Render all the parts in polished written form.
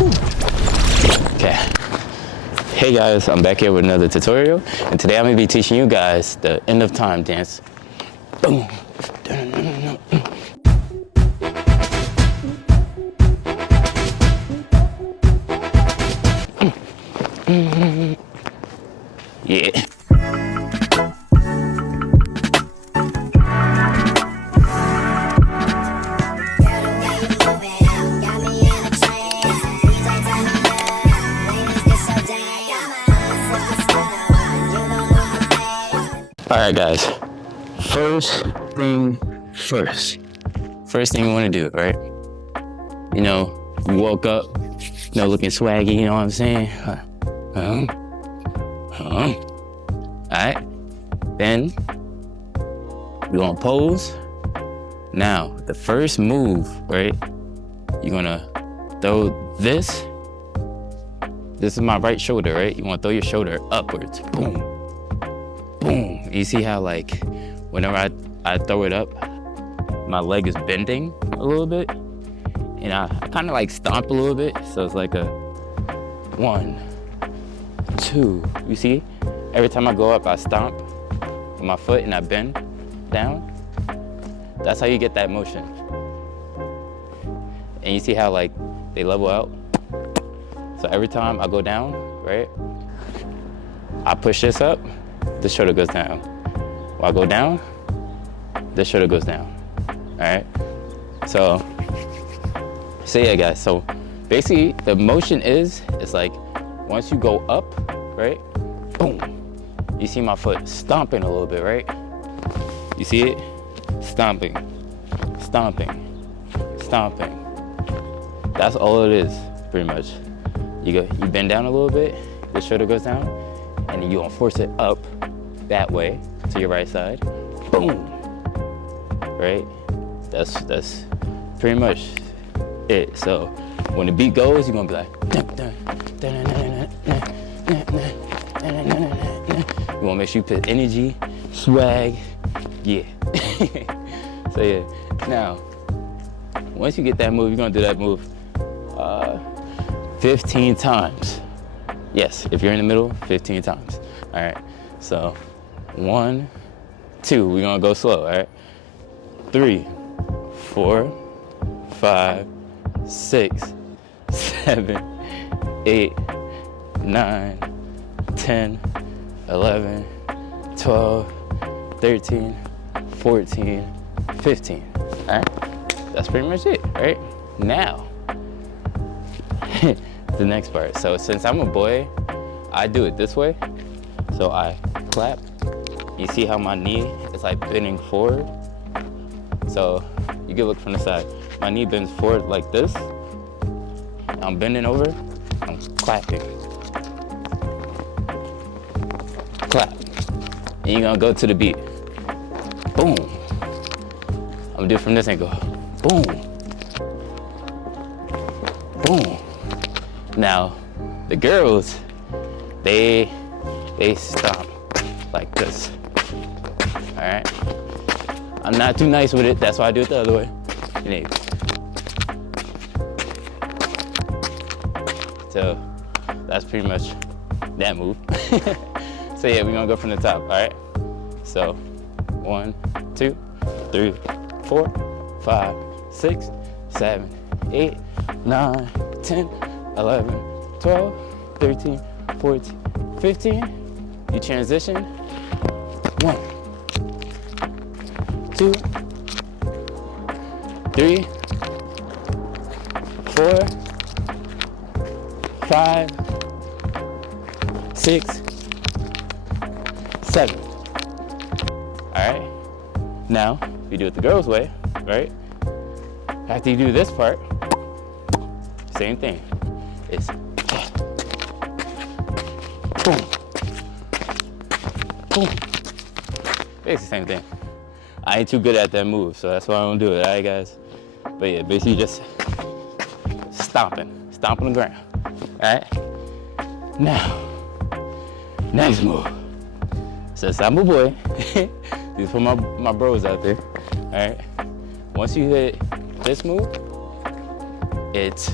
Okay. Hey guys, I'm back here with another tutorial, and today I'm gonna be teaching you guys the end of time dance. Boom. Yeah. Alright guys, first thing you want to do, right? You know, you woke up, you know, looking swaggy, you know what I'm saying? Alright, then we're gonna pose. Now, the first move, right? You're gonna throw this. This is my right shoulder, right? You wanna throw your shoulder upwards. Boom. Boom. You see how, like, whenever I throw it up, my leg is bending a little bit, and I kind of like stomp a little bit, so it's like a 1, 2. You see, every time I go up, I stomp with my foot and I bend down. That's how you get that motion. And you see how, like, they level out. So every time I go down, right, I push this up, this shoulder goes down. While I go down, this shoulder goes down. All right. So yeah, guys. So basically, the motion is, it's like once you go up, right? Boom. You see my foot stomping a little bit, right? You see it? Stomping, stomping, stomping. That's all it is, pretty much. You bend down a little bit, the shoulder goes down, and then you're gonna force it up that way to your right side. Boom. Right? That's pretty much it. So when the beat goes, you're gonna be like, you wanna make sure you put energy, swag, yeah. So yeah. Now, once you get that move, you're gonna do that move 15 times. Yes, if you're in the middle, 15 times. All right, so 1, 2, we're gonna go slow, all right? 3, 4, 5, 6, 7, 8, 9, 10, 11, 12, 13, 14, 15, all right? That's pretty much it, right? Now, the next part. So since I'm a boy, I do it this way. So I clap. You see how my knee is like bending forward? So you can look from the side. My knee bends forward like this. I'm bending over, I'm clapping. Clap. And you're gonna go to the beat. Boom. I'm gonna do it from this angle. Boom. Boom. Now, the girls, they stomp like this. All right. I'm not too nice with it. That's why I do it the other way. So that's pretty much that move. So yeah, we're gonna go from the top. All right. So 1, 2, 3, 4, 5, 6, 7, 8, 9, 10, 11, 12, 13, 14, 15. You transition. 1, 2, 3, 4, 5, 6, 7. All right. Now we do it the girls' way, right? After you do this part, same thing. It's boom, boom. Basically the same thing. I ain't too good at that move, so that's why I don't do it, all right, guys? But yeah, basically just stomping on the ground, all right? Now, next move. Since I'm a boy, these are for my bros out there, all right? Once you hit this move, it's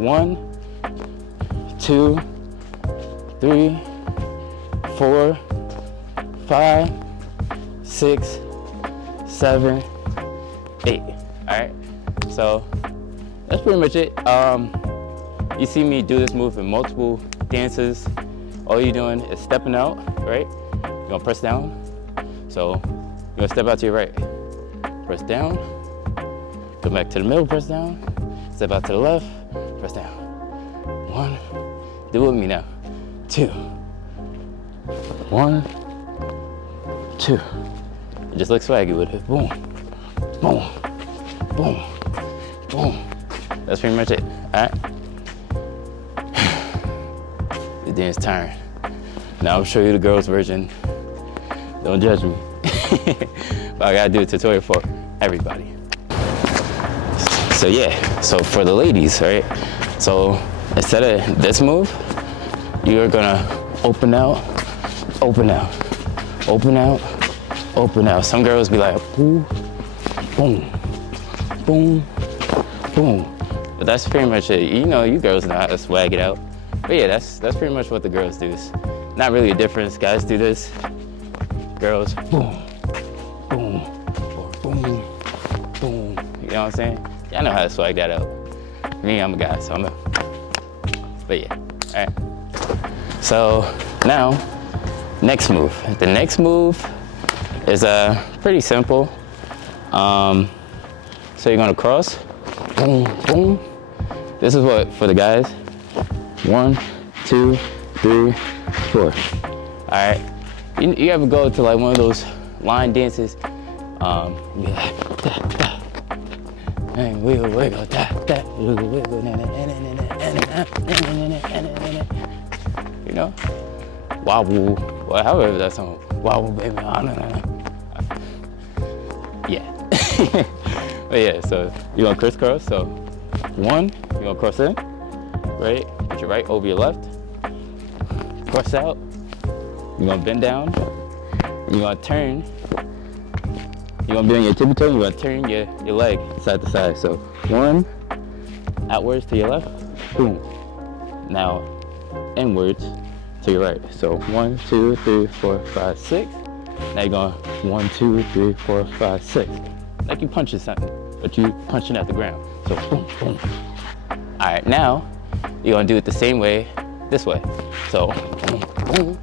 1, 2, 3, 4, 5, 6, 7, 8. All right, so that's pretty much it. You see me do this move in multiple dances. All you're doing is stepping out, right? You're gonna press down. So you're gonna step out to your right. Press down, come back to the middle, press down. Step out to the left, press down. 1, do it with me now. 2, 1, 2. Just look swaggy with it. Boom, boom, boom, boom. That's pretty much it, all right? The dance turn. Now I'll show you the girls' version. Don't judge me. But I gotta do a tutorial for everybody. So yeah, so for the ladies, right? So instead of this move, you're gonna open out, open out, open out, open out. Some girls be like, boom, boom, boom, boom. But that's pretty much it. You know, you girls know how to swag it out. But yeah, that's pretty much what the girls do. It's not really a difference. Guys do this. Girls, boom, boom, or boom, boom. You know what I'm saying? Y'all know how to swag that out. Me, I'm a guy, so I'm a. But yeah, all right. So now, next move. The next move is pretty simple. So you're gonna cross, boom, boom. This is what for the guys. 1, 2, 3, 4. All right. You ever go to like one of those line dances? Be like, da, da. And wiggle, wiggle, da, da. Wiggle, wiggle, na, na, na, na, na, na, na, na. You know? Wobble, well, however that song. Wobble, baby. Yeah. But yeah, so you're gonna crisscross. So 1, you're gonna cross in, right? Put your right over your left. Cross out. You're gonna bend down. You're gonna turn. You're gonna be on your tippy toe. You're gonna turn your leg side to side. So 1, outwards to your left. Boom. Now inwards to your right. So 1, 2, 3, 4, 5, 6. Now you're going 1, 2, 3, 4, 5, 6. Like you punching something, but you punching at the ground. So boom, boom. All right, now you're gonna do it the same way, this way. So boom, boom,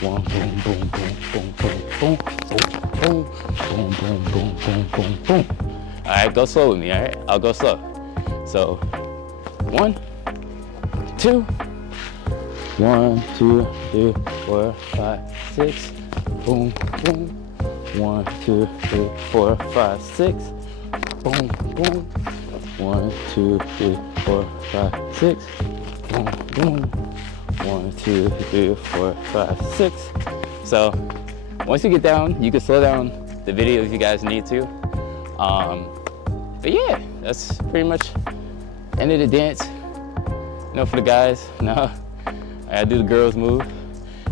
1, boom, boom, boom, boom, boom, boom, boom, boom, boom, boom, boom, boom, boom. All right, go slow with me. All right, I'll go slow. So 1, 2, 1, 2, 3, 4, 5, 6. Boom, boom. 1, 2, 3, 4, 5, 6. Boom, boom. 1, 2, 3, 4, 5, 6. Boom, boom. 1, 2, 3, 4, 5, 6. So once you get down, you can slow down the video if you guys need to. But yeah, that's pretty much end of the dance. You know, for the guys, no, I gotta do the girls move.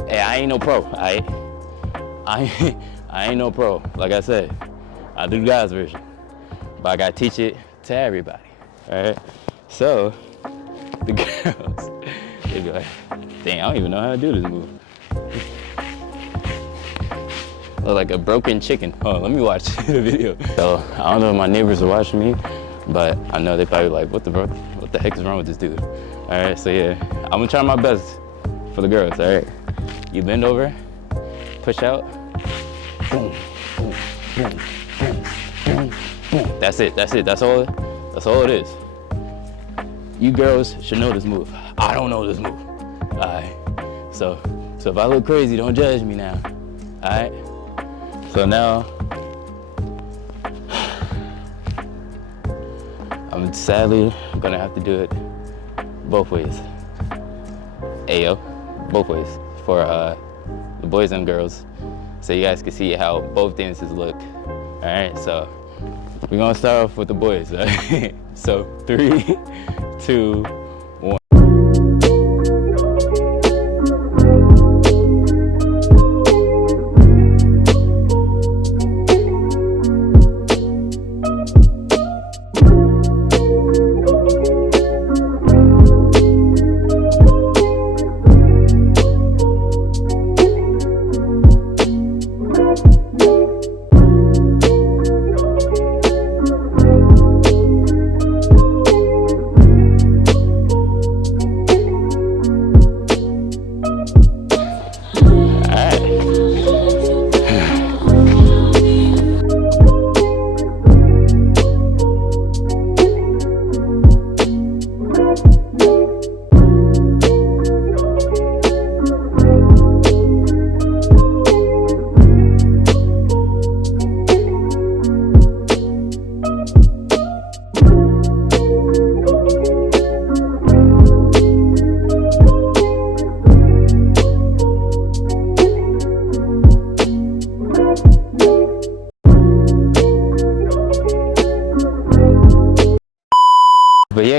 Hey, I ain't no pro. I ain't no pro. Like I said, I do the guys version, but I gotta teach it to everybody. All right. So the girls, they be like, dang, I don't even know how to do this move. Look like a broken chicken. Oh, let me watch the video. So I don't know if my neighbors are watching me, but I know they probably like, what the heck is wrong with this dude? All right, so yeah, I'm gonna try my best for the girls. All right, you bend over, push out, boom, boom, boom, boom, boom, boom. That's it. That's all it is. You girls should know this move. I don't know this move. All right. So if I look crazy, don't judge me now. All right. So now, I'm sadly gonna have to do it both ways. Ayo, both ways for the boys and girls, so you guys can see how both dances look. All right, so we're gonna start off with the boys. Right? So 3, 2, 1.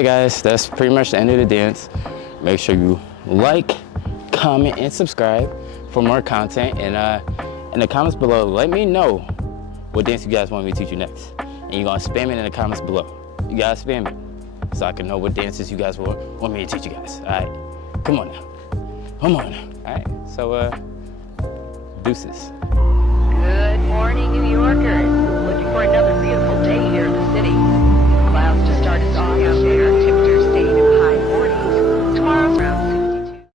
guys, that's pretty much the end of the dance. Make sure you like, comment, and subscribe for more content. And in the comments below, let me know what dance you guys want me to teach you next. And you're gonna spam it in the comments below. You gotta spam it so I can know what dances you guys want me to teach you guys. All right, come on now. Come on now. All right, so deuces. Good morning, New Yorkers.